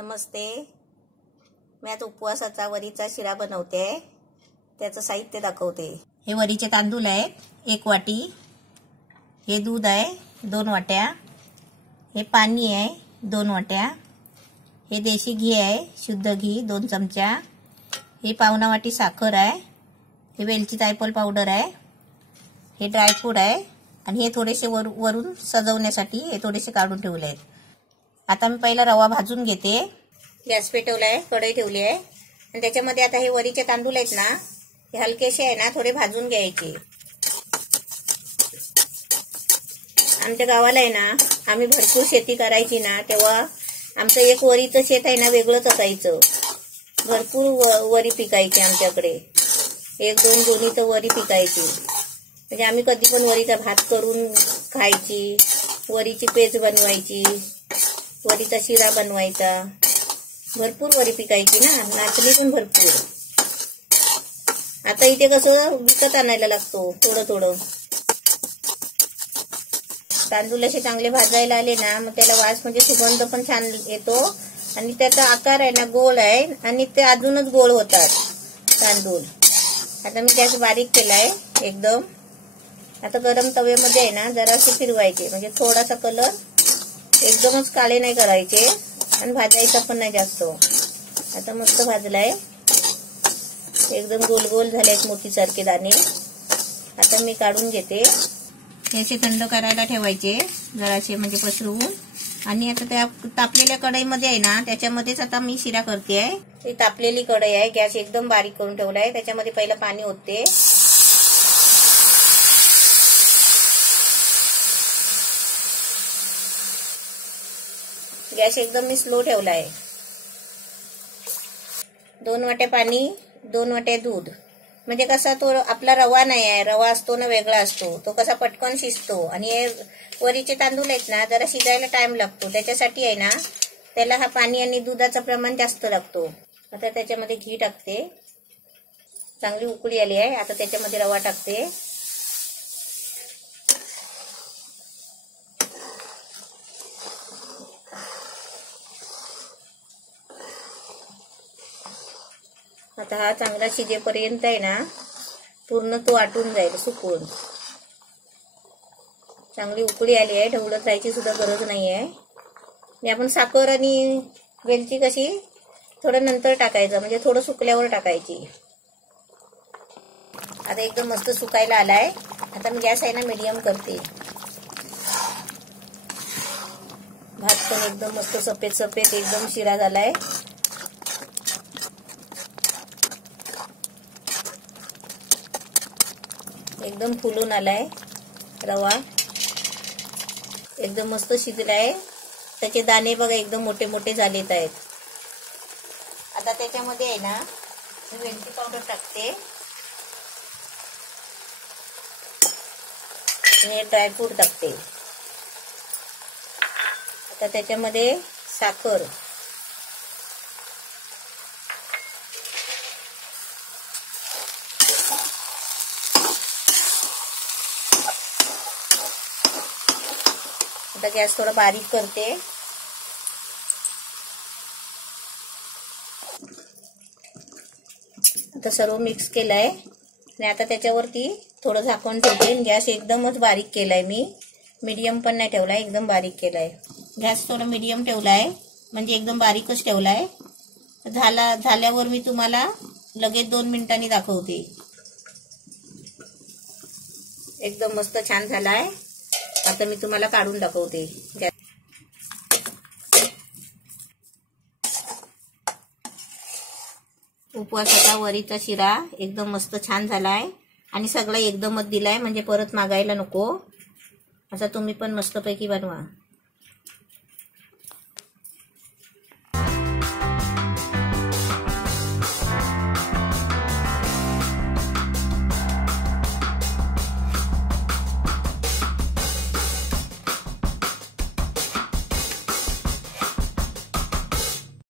नमस्ते. मी आता उपवासाचा वरीचा शिरा बनवते. त्याचं साहित्य दाखवते. हे वरीचे तांदूळ आहेत 1 वाटी, हे दूध आहे 2 वाट्या, हे पाणी आहे 2 वाट्या, हे देशी घी आहे शुद्ध घी 2 चमचा, हे पावणा वाटी साखर आहे, हे वेलची जायफळ पावडर आहे, हे ड्रायफ्रूट आहे आणि हे थोडेसे वरून सजवण्यासाठी हे थोडेसे काढून ठेवले आहेत. आता मी पहिला रवा भाजून घेते. गॅस पेटवलाय, कढई ठेवली आहे आणि त्याच्यामध्ये आता हे वरीचे तांदूळ आहेत ना, हे हलकेसे आहे ना थोडे भाजून घ्यायचे. आमच्या गावाला आहे ना, आम्ही भरपूर शेती करायची ना, तेव्हा आमचं एक वरीचं शेत आहे ना वेगळंच असायचं. भरपूर वरी पिकायची आमच्याकडे, 1-2 दोन्ही तर वरी पिकायची. म्हणजे आम्ही कधी पण वरीचा भात करून खायची, वरीची पेज बनवायची, वरीचा शिरा बनवायचा. भरपूर वरी पिकायची ना, नाचणी पण भरपूर. आता इथे कसं विकत आणायला लागतो थोडं थोडं. तांदूळ असे चांगले भाजायला आले ना, मग त्याला वास म्हणजे सुगंध पण छान येतो आणि त्याचा आकार आहे ना गोल आहे आणि ते अजूनच गोल होतात तांदूळ. आता मी गॅस बारीक केलाय एकदम. आता गरम तव्यामध्ये आहे ना जरासे फिरवायचे, म्हणजे थोडासा कलर, एकदमच काळे नाही करायचे आणि भाजायचा पण नाही जास्त. आता मस्त भाजलाय, एकदम गोल गोल झाले मोतीसारखे दाणे. आता मी काढून घेते. याचे थंड करायला ठेवायचे जरासे, म्हणजे पसरवून. आणि आता त्या तापलेल्या कढईमध्ये आहे ना, त्याच्यामध्येच आता मी शिरा करते आहे. ही तापलेली कढई आहे, गॅस एकदम बारीक करून ठेवलाय. त्याच्यामध्ये पहिलं पाणी ओतते. गॅस एकदम मी स्लो ठेवला आहे. 2 वाट्या पाणी, 2 वाट्या दूध. म्हणजे कसा तो आपला रवा नाही आहे, रवा असतो ना वेगळा असतो, तो कसा पटकन शिजतो. आणि हे वरीचे तांदूळ आहेत ना जरा शिजायला टाइम लागतो, त्याच्यासाठी आहे ना त्याला हा पाणी आणि दुधाचं प्रमाण जास्त लागतो. आता त्याच्यामध्ये घी टाकते. चांगली उकळी आली आहे. आता त्याच्यामध्ये रवा टाकते. आता हा चांगला शिजेपर्यंत आहे ना पूर्ण तो आटून जाईल सुकून. चांगली उकळी आली आहे, ढवळत राहायची सुद्धा गरज नाही आहे. आणि आपण साखर आणि वेलची कशी थोडं नंतर टाकायचं, म्हणजे थोडं सुकल्यावर टाकायची. आता एकदम मस्त सुकायला आलाय. आता मी गॅस आहे ना मीडियम करते. भात पण एकदम मस्त सफेद सफेद एकदम शिरा झालाय. एकदम फुलून आलाय रवा, एकदम मस्त शिजलाय. त्याचे दाणे बघा एकदम मोठे मोठे झालेत आहेत. आता त्याच्यामध्ये आहे ना वेलची पावडर टाकते आणि ड्रायफ्रूट टाकते. आता त्याच्यामध्ये साखर, आता गॅस थोडा बारीक करते. आता सर्व मिक्स केलंय आणि आता त्याच्यावरती थोडं झाकण ठेवते. गॅस एकदमच बारीक केलाय मी, मीडियम पण नाही ठेवलाय, एकदम बारीक केलाय. गॅस थोडा मीडियम ठेवलाय, म्हणजे एकदम बारीकच ठेवलाय. झाल्यावर मी तुम्हाला लगेच 2 मिनिटांनी दाखवते. एकदम मस्त छान झालाय. आता मी तुम्हाला काढून दाखवते. उपवासाचा वरीचा शिरा एकदम मस्त छान झालाय आणि सगळं एकदमच दिलाय, म्हणजे परत मागायला नको. असा तुम्ही पण मस्तपैकी बनवा.